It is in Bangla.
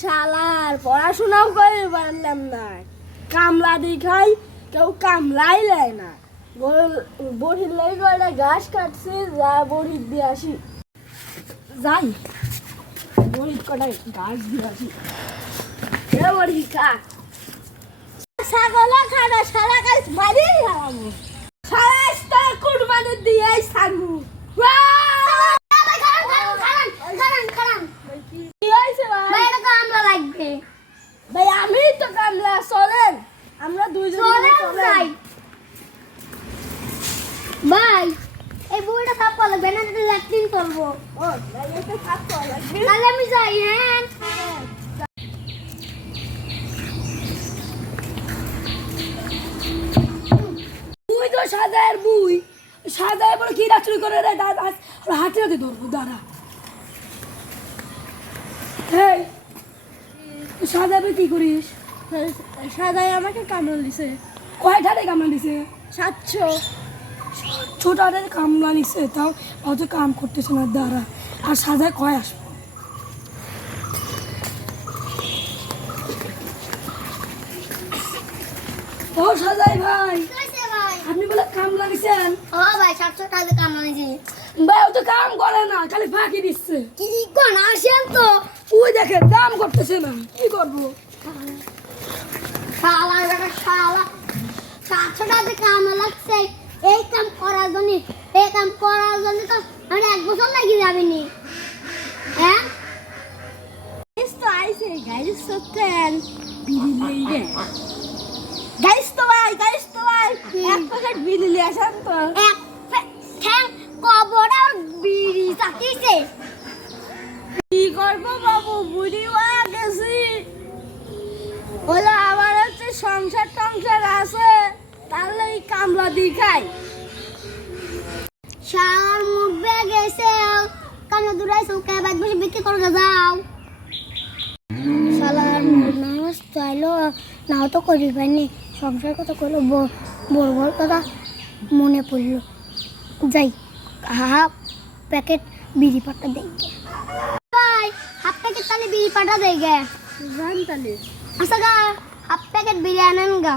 শালার পড়াশোনাও করে পারলাম না, কামলা দি খাই, কেউ কামলাই লেয় না। বড়ির লাই কয়টা ঘাস কাটছি, যা বড়ির দিয়ে আসি, যাই বড়ির কটা ঘাস দিয়ে আসি। বড়ি খা, ছাগলা খানা সারা গাছ মারিয়ে হারাবো, সারা তোরা কুরবানি দিয়ে ছাগু। ভাই আমি তো কামলা, চলেন আমরা দুইজন যাই। ভাই এই বইটা সাফ করা লাগবে না, তো ল্যাট্রিন করবো। ও ভাই এটা সাফ করা লাগবে, তাহলে আমি যাই। হ্যাঁ তুই তো সাদার বুই, সাদায় বলে কি রাচুরি করে রে, দাদা হাতে হাতে ধরবো দাঁড়া। এই সাদাবে কি করিস? সাদায় আমাকে কামড় দিছে। কয়টারে কামড় দিছে? 700। ছোটারে কামড়া নিছে, তাও অত কাম করতেছে না দাঁড়া। আর সাদায় কয় আসবো? ও সাদাই ভাই, আপনি বলে কামলা নিছেন? ও ভাই 700 টাকা কাম আনিছি। ভাই ও তো কাম করে না, খালি ফাঁকি দিচ্ছে। কি কোন আসেন তো, ওই দেখে দাম করতেছে না, কি করবো? শালা এটা শালা 700 টাকা কাম লাগছে। এই কাম করার জন্য, এই কাম করার জন্য তো মানে 1 বছর লাগি যাবে নি। হ্যাঁ গাইস তো আইছে, গাইস সতেন বিড়ি লই রে। গাইস তো ভাই, গাইস তো ভাই, এক প্যাকেট বিড়ি নিয়ে আসেন তো। এক ঠ্যাং কবর আর বিড়ি চাটিছে। কি করবো বাবু, বুড়ি হয়ে গেছি। বলে আমার হচ্ছে সংসার টংসার আছে, তাহলে এই কামলা দি খাই। শালার মুখ বেয়ে গেছে, কানে দূরাইছে, ওকে বাদ বসে বিক্রি করে যাও। শালার নামাজ চাইলো নাও তো করি পাইনি, সংসার কথা করলো, বড় বড় কথা মনে পড়লো। যাই হাফ প্যাকেট বিড়ি পাটা দেই গে। ভাই হাফ প্যাকেট তাহলে বিড়ি পাটা দেই গে। জান তাহলে আচ্ছা গা হাফ প্যাকেট বিড়ি আনেন গা।